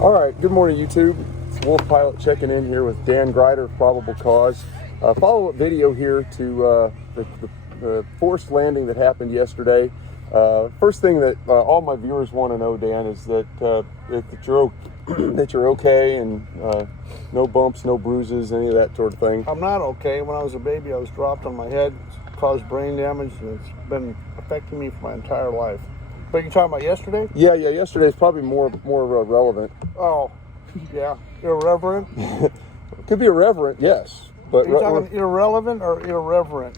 All right, good morning, YouTube. It's Wolf Pilot checking in here with Dan Gryder of Probable Cause. Follow-up video here to the forced landing that happened yesterday. First thing that all my viewers want to know, Dan, is that you're okay and no bumps, no bruises, any of that sort of thing. I'm not okay. When I was a baby, I was dropped on my head, caused brain damage, and it's been affecting me for my entire life. But you're talking about yesterday? Yeah, yesterday's probably more relevant. Oh, yeah. Irreverent? Could be irreverent, yes. But are you talking irrelevant or irreverent?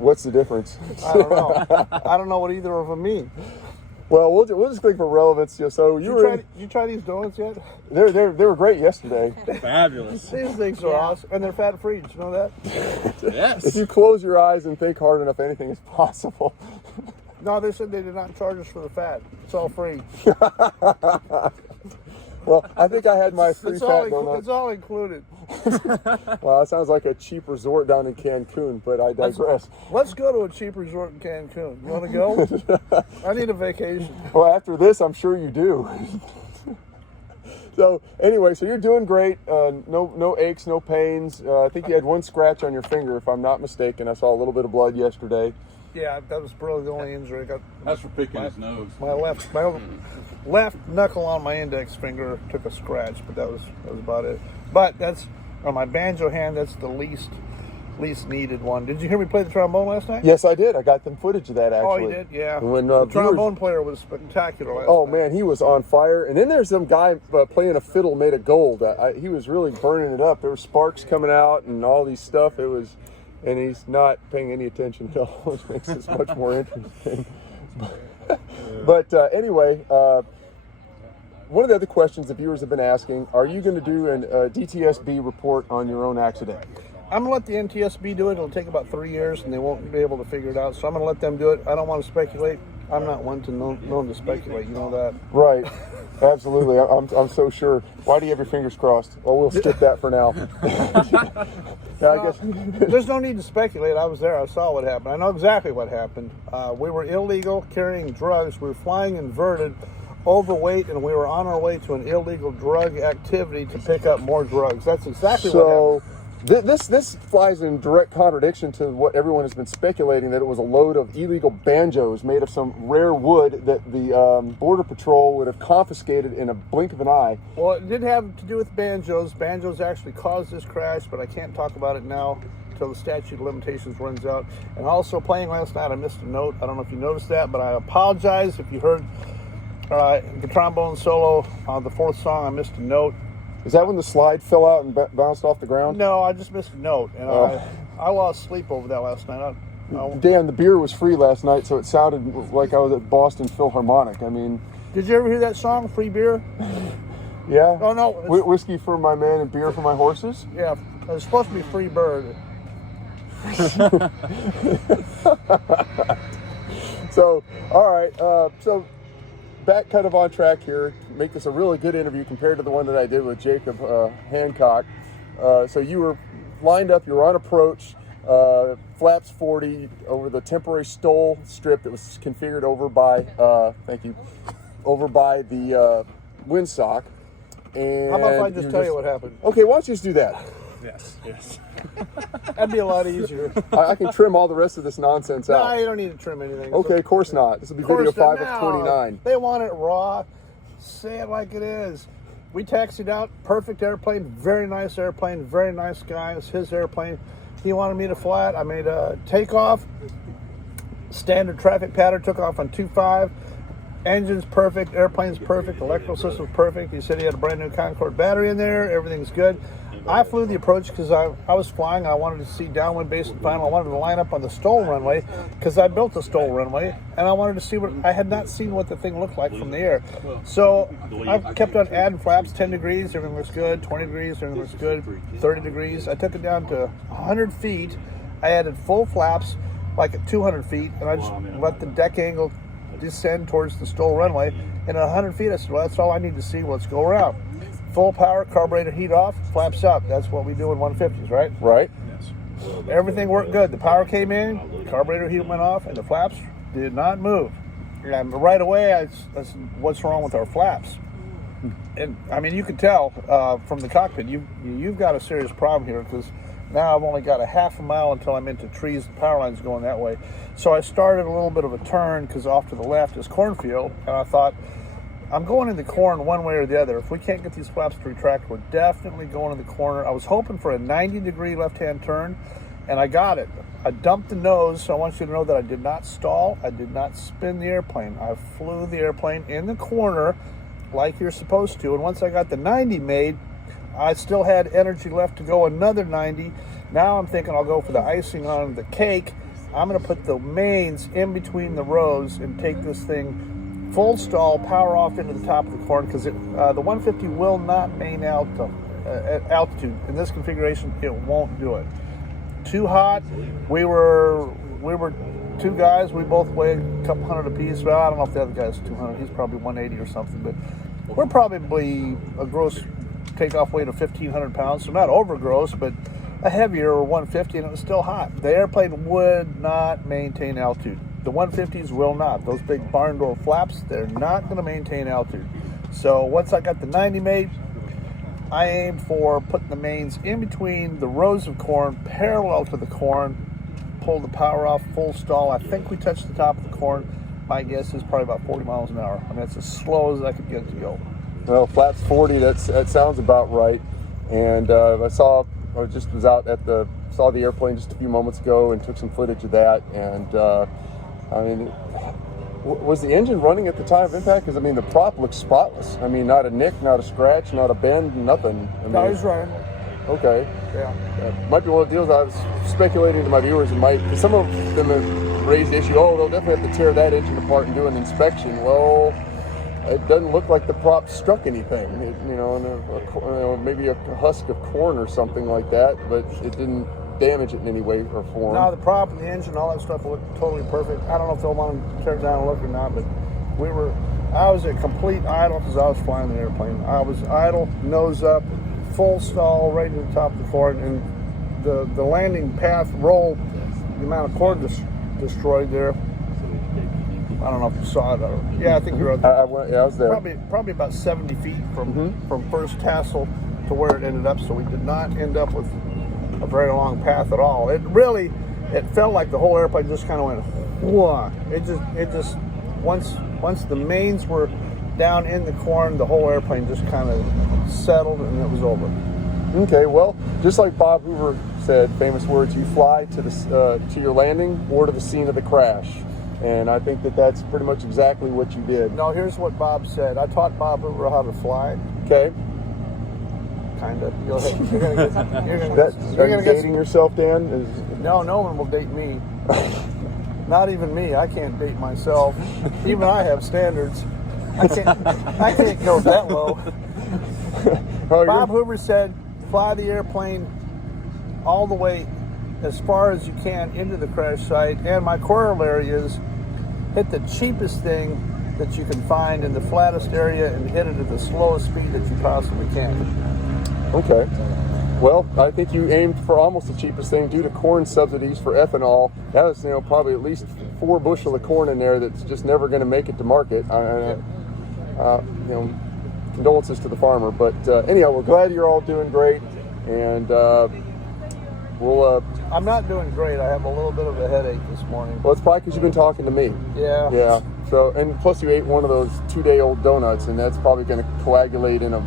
What's the difference? I don't know. I don't know what either of them mean. Well, we'll just click for relevance. So you try these donuts yet? They were great yesterday. Fabulous. These things are awesome, and they're fat free. Did you know that? Yes. If you close your eyes and think hard enough, anything is possible. No, they said they did not charge us for the fat. It's all free. Well, I think I had my free fat donut. It's all included. Well, that sounds like a cheap resort down in Cancun, but I digress. Let's go to a cheap resort in Cancun. You want to go? I need a vacation. Well, after this, I'm sure you do. So anyway, so you're doing great. No aches, no pains. I think you had one scratch on your finger, if I'm not mistaken. I saw a little bit of blood yesterday. Yeah, that was probably the only injury I got. That's for picking his nose. My left knuckle on my index finger took a scratch, but that was about it. But that's on my banjo hand. That's the least needed one. Did you hear me play the trombone last night? Yes, I did. I got some footage of that, actually. Oh, you did? Yeah. When the trombone player was spectacular last night. Man, he was on fire. And then there's some guy playing a fiddle made of gold. He was really burning it up. There were sparks coming out and all these stuff. And he's not paying any attention at all, which makes this much more interesting. But anyway, one of the other questions the viewers have been asking, are you going to do a DTSB report on your own accident? I'm going to let the NTSB do it. It'll take about 3 years, and they won't be able to figure it out. So I'm going to let them do it. I don't want to speculate. I'm not one known to speculate. You know that. Right. Absolutely. I'm so sure. Why do you have your fingers crossed? Well, we'll skip that for now. I guess. There's no need to speculate. I was there. I saw what happened. I know exactly what happened. We were illegal carrying drugs. We were flying inverted, overweight, and we were on our way to an illegal drug activity to pick up more drugs. That's exactly what happened. This flies in direct contradiction to what everyone has been speculating, that it was a load of illegal banjos made of some rare wood that the Border Patrol would have confiscated in a blink of an eye. Well, it did have to do with banjos. Banjos actually caused this crash, but I can't talk about it now until the statute of limitations runs out. And also playing last night, I missed a note. I don't know if you noticed that, but I apologize if you heard the trombone solo on the fourth song. I missed a note. Is that when the slide fell out and bounced off the ground? No, I just missed a note, and I lost sleep over that last night. Dan, the beer was free last night, so it sounded like I was at Boston Philharmonic. I mean... Did you ever hear that song, Free Beer? Yeah? Oh, no. Whiskey for my man and beer for my horses? Yeah, it's supposed to be Free Bird. So, all right, so... back kind of on track here, make this a really good interview compared to the one that I did with Jacob Hancock. So you were lined up, you were on approach, flaps 40 over the temporary stole strip that was configured over by, over by the windsock. And how about if I just tell you what happened? Okay, why don't you just do that? Yes. That'd be a lot easier. I can trim all the rest of this nonsense out. No, you don't need to trim anything. Okay, of course not. This will be video 5 of 29. They want it raw. Say it like it is. We taxied out. Perfect airplane. Very nice airplane. Very nice guy. It's his airplane. He wanted me to fly it. I made a takeoff. Standard traffic pattern. Took off on 2.5. Engine's perfect. Airplane's perfect. Electrical system's perfect. He said he had a brand new Concorde battery in there. Everything's good. I flew the approach because I was flying. I wanted to see downwind base and final. I wanted to line up on the STOL runway because I built a STOL runway, and I wanted to see what I had not seen what the thing looked like from the air. So I kept on adding flaps. 10 degrees, everything looks good. 20 degrees, everything looks good. 30 degrees. I took it down to 100 feet. I added full flaps, like at 200 feet, and I just let the deck angle descend towards the STOL runway. And at 100 feet, I said, well, that's all I need to see. Let's go around. Full power, carburetor heat off, flaps up. That's what we do in 150s, right? Right. Yes. Everything worked good. The power came in, carburetor heat went off, and the flaps did not move. And right away, I said, what's wrong with our flaps? And I mean, you can tell from the cockpit, you've got a serious problem here, because now I've only got a half a mile until I'm into trees. The power line's going that way. So I started a little bit of a turn, because off to the left is cornfield, and I thought, I'm going in the corn one way or the other. If we can't get these flaps to retract, we're definitely going in the corner. I was hoping for a 90-degree left-hand turn, and I got it. I dumped the nose, so I want you to know that I did not stall. I did not spin the airplane. I flew the airplane in the corner like you're supposed to. And once I got the 90 made, I still had energy left to go another 90. Now I'm thinking I'll go for the icing on the cake. I'm going to put the mains in between the rows and take this thing full stall, power off into the top of the corn, because the 150 will not main out at altitude. In this configuration, it won't do it. Too hot. We were two guys. We both weighed a couple hundred apiece. Well, I don't know if the other guy's 200. He's probably 180 or something. But we're probably a gross takeoff weight of 1,500 pounds. So not over gross, but a heavier 150, and it was still hot. The airplane would not maintain altitude. The 150s will not. Those big barn door flaps, they're not going to maintain altitude. So once I got the 90 made, I aimed for putting the mains in between the rows of corn, parallel to the corn, pull the power off, full stall. I think we touched the top of the corn. My guess is probably about 40 miles an hour. I mean, it's as slow as I could get it to go. Well, flaps 40, that sounds about right. And I saw the airplane just a few moments ago and took some footage of that. And I mean, was the engine running at the time of impact? Because I mean, the prop looks spotless. I mean, not a nick, not a scratch, not a bend, nothing. I mean, No, he's running. Okay. Yeah. Might be one of the deals I was speculating to my viewers. Because some of them have raised the issue. Oh, they'll definitely have to tear that engine apart and do an inspection. Well, it doesn't look like the prop struck anything. Maybe a husk of corn or something like that, but it didn't damage it in any way or form. No, the prop and the engine, all that stuff looked totally perfect. I don't know if they'll want to tear it down and look or not, but I was at complete idle because I was flying the airplane. I was idle, nose up, full stall, right to the top of the corn, and the landing path roll, the amount of corn destroyed there. I don't know if you saw it. Yeah, I think you were out there. I was there. Probably about 70 feet from first tassel to where it ended up, so we did not end up with a very long path at all. It felt like the whole airplane just kind of went, whoa. It just once the mains were down in the corn, the whole airplane just kind of settled and it was over. Okay, well, just like Bob Hoover said, famous words, you fly to your landing or to the scene of the crash. And I think that's pretty much exactly what you did. No, here's what Bob said. I taught Bob Hoover how to fly. Okay. Kind of. You're gonna dating yourself, Dan? No one will date me. Not even me. I can't date myself. Even I have standards. I can't go that low. Bob Hoover said, fly the airplane all the way as far as you can into the crash site. And my corollary is hit the cheapest thing that you can find in the flattest area and hit it at the slowest speed that you possibly can. Okay. Well, I think you aimed for almost the cheapest thing due to corn subsidies for ethanol. That was, probably at least 4 bushel of corn in there that's just never going to make it to market. Condolences to the farmer. But anyhow, we're glad you're all doing great, and we'll. I'm not doing great. I have a little bit of a headache this morning. Well, it's probably because you've been talking to me. Yeah. Yeah. So, and plus you ate one of those 2-day-old donuts, and that's probably going to coagulate in a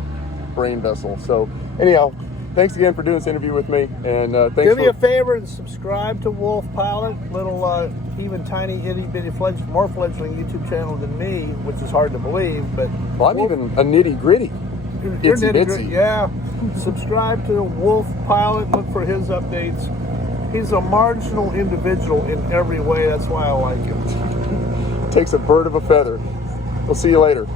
brain vessel. So, anyhow, thanks again for doing this interview with me, and thanks. Do me a favor and subscribe to Wolf Pilot, little even tiny itty bitty more fledgling YouTube channel than me, which is hard to believe. But well, I'm even a nitty gritty. You're nitty gritty, yeah. Subscribe to Wolf Pilot. Look for his updates. He's a marginal individual in every way. That's why I like him. Takes a bird of a feather. We'll see you later.